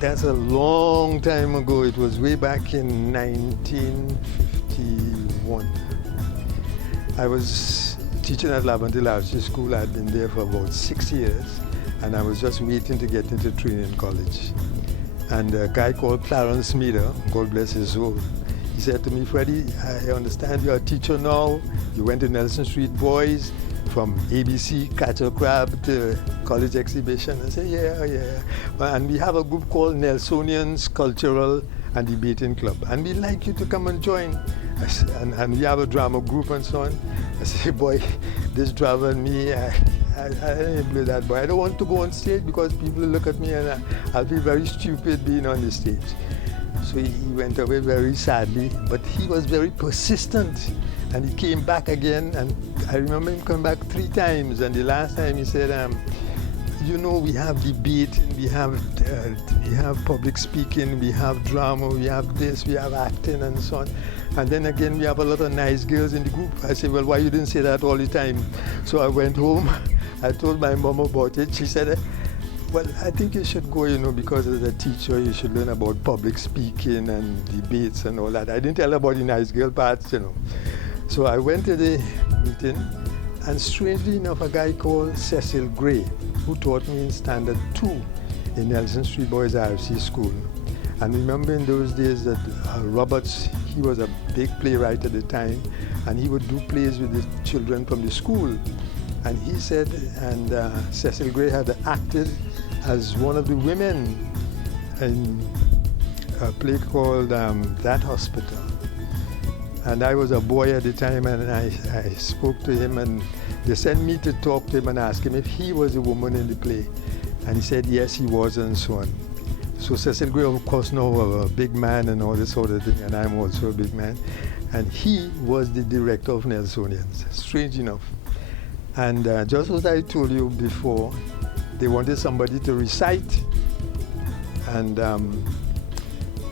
that's a long time ago. It was way back in 1951. I was teaching at Laventille Large School. I'd been there for about 6 years, and I was just waiting to get into training college. And a guy called Clarence Meader, God bless his soul, he said to me, Freddie, I understand you're a teacher now. You went to Nelson Street Boys, from ABC Cattle Crab to college exhibition. I said, yeah. And we have a group called Nelsonians Cultural and Debating Club, and we'd like you to come and join. And we have a drama group and so on. I said, boy, this drama and me, I didn't play that, boy. I don't want to go on stage because people look at me and I'll feel very stupid being on the stage. So he went away very sadly, but he was very persistent. And he came back again, and I remember him coming back 3 times. And the last time he said, you know, we have debate, we have public speaking, we have drama, we have this, we have acting and so on. And then again, we have a lot of nice girls in the group. I said, well, why you didn't say that all the time? So I went home, I told my mom about it. She said, well, I think you should go, you know, because as a teacher, you should learn about public speaking and debates and all that. I didn't tell her about the nice girl parts, you know. So I went to the meeting, and strangely enough, a guy called Cecil Gray, who taught me in Standard 2 in Nelson Street Boys RFC School. And remember in those days that Roberts, he was a big playwright at the time, and he would do plays with the children from the school. And he said, and Cecil Gray had acted as one of the women in a play called That Hospital. And I was a boy at the time, and I spoke to him, and they sent me to talk to him and ask him if he was a woman in the play. And he said, yes, he was, and so on. So Cecil Gray, of course, now a big man and all this sort of thing, and I'm also a big man. And he was the director of Nelsonians, strange enough. And just as I told you before, they wanted somebody to recite. And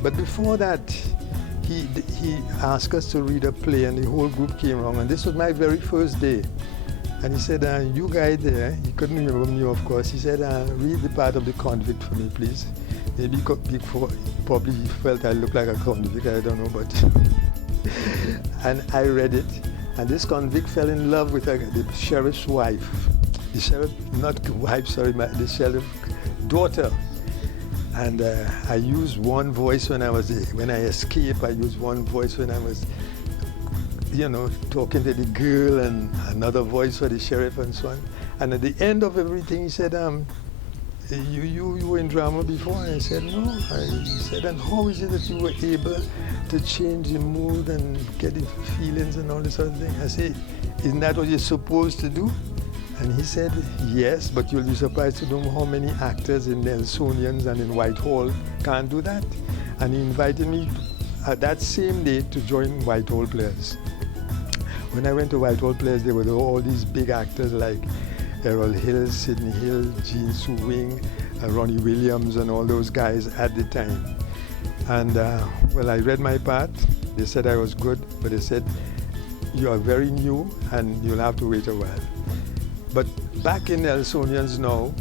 but before that, he asked us to read a play, and the whole group came around. And this was my very first day. And he said, you guy there, he couldn't remember me, of course. He said, read the part of the convict for me, please. Maybe before, probably he felt I looked like a convict, I don't know, but. And I read it. And this convict fell in love with the sheriff's wife. The sheriff, not wife, sorry, the sheriff's daughter. And I used one voice when I escaped. I used one voice when I was, you know, talking to the girl, and another voice for the sheriff and so on. And at the end of everything, he said, you were in drama before? And I said, no. He said, and how is it that you were able to change the mood and get the feelings and all this sort of thing? I said, isn't that what you're supposed to do? And he said, yes, but you'll be surprised to know how many actors in Nelsonians and in Whitehall can't do that. And he invited me that same day to join Whitehall Players. When I went to Whitehall Players, there were all these big actors like Errol Hill, Sidney Hill, Jean Sue Wing, Ronnie Williams, and all those guys at the time. And well, I read my part. They said I was good, but they said, you are very new and you'll have to wait a while. But back in Nelsonians now,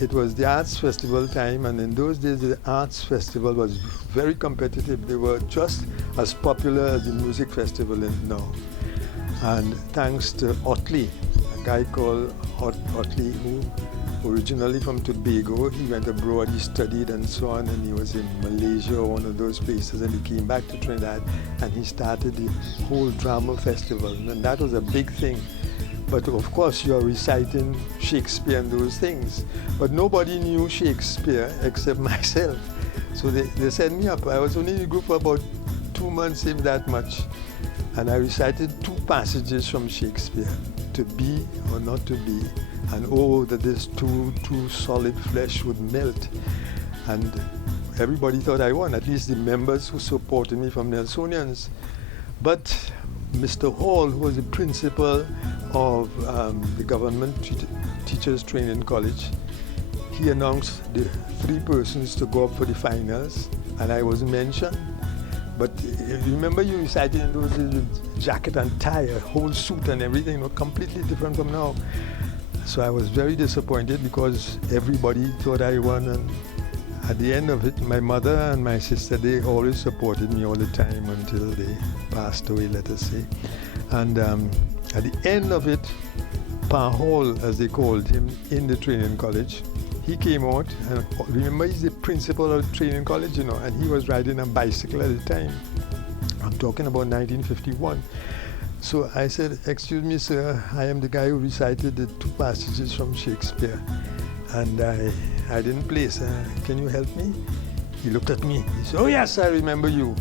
it was the Arts Festival time, and in those days the Arts Festival was very competitive. They were just as popular as the Music Festival now. And thanks to Otley, a guy called Otley, who originally from Tobago, he went abroad, he studied and so on, and he was in Malaysia or one of those places, and he came back to Trinidad, and he started the whole drama festival, and that was a big thing. But of course, you're reciting Shakespeare and those things. But nobody knew Shakespeare except myself. So they sent me up. I was only in the group for about 2 months, if that much. And I recited 2 passages from Shakespeare, to be or not to be. And oh, that this too solid flesh would melt. And everybody thought I won, at least the members who supported me from Nelsonians. But Mr. Hall, who was the principal of the government teachers training college, he announced the 3 persons to go up for the finals, and I was mentioned. But remember, you recited in those days with jacket and tie, a whole suit and everything, you know, completely different from now. So I was very disappointed because everybody thought I won, At the end of it, my mother and my sister, they always supported me all the time until they passed away, let us say. And at the end of it, Pa Hall, as they called him, in the training college, he came out, and remember, he's the principal of the training college, you know, and he was riding a bicycle at the time. I'm talking about 1951. So I said, "Excuse me, sir, I am the guy who recited the 2 passages from Shakespeare, and I didn't place. Can you help me?" He looked at me. He said, "Oh yes, I remember you.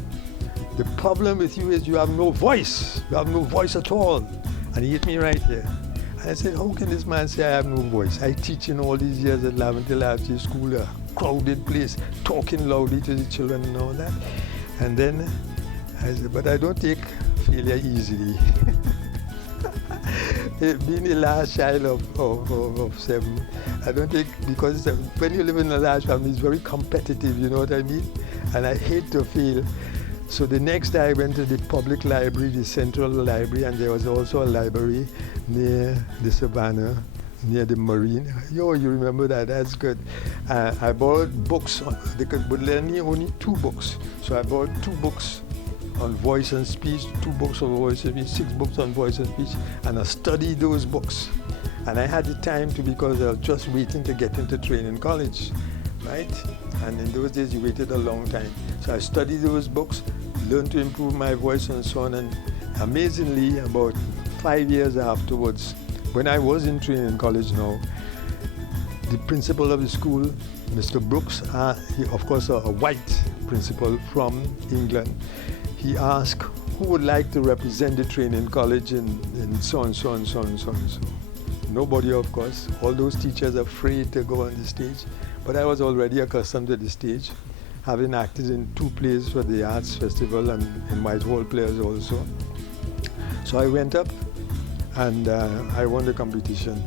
The problem with you is you have no voice. You have no voice at all." And he hit me right here. And I said, "How can this man say I have no voice? I teach in all these years at Laventille Archie School, a crowded place, talking loudly to the children and all that." And then I said, "But I don't take failure easily." Being the last child of 7, I don't think, because when you live in a large family, it's very competitive, you know what I mean? And I hate to fail. So the next day I went to the public library, the central library, and there was also a library near the Savannah, near the Marine. Yo, you remember that? That's good. I bought books. They could lend me only 2 books. So I bought 2 books on voice and speech, 2 books on voice and speech, 6 books on voice and speech, and I studied those books. And I had the time to, because I was just waiting to get into training college, right? And in those days you waited a long time. So I studied those books, learned to improve my voice and so on, and amazingly, about 5 years afterwards, when I was in training college now, the principal of the school, Mr. Brooks, he, of course a white principal from England, he asked who would like to represent the training college in so and so and so and so and so. Nobody, of course. All those teachers afraid to go on the stage. But I was already accustomed to the stage, having acted in 2 plays for the Arts Festival and in Whitehall Players also. So I went up and I won the competition.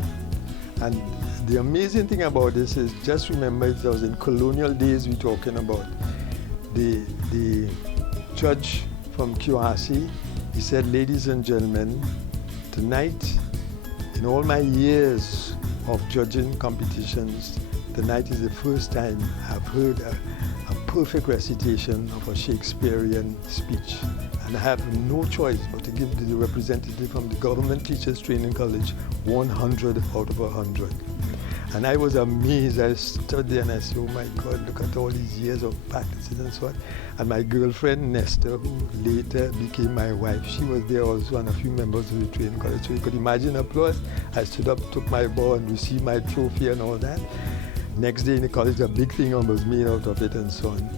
And the amazing thing about this is, just remember, it was in colonial days we're talking about. The judge from QRC, he said, "Ladies and gentlemen, tonight, in all my years of judging competitions, tonight is the first time I've heard a perfect recitation of a Shakespearean speech. And I have no choice but to give the representative from the Government Teachers Training College 100 out of 100. And I was amazed. I stood there and I said, "Oh my God, look at all these years of practices and so on." And my girlfriend, Nesta, who later became my wife, she was there also, and a few members of the training college. So you could imagine applause. I stood up, took my bow, and received my trophy and all that. Next day in the college, a big thing was made out of it and so on.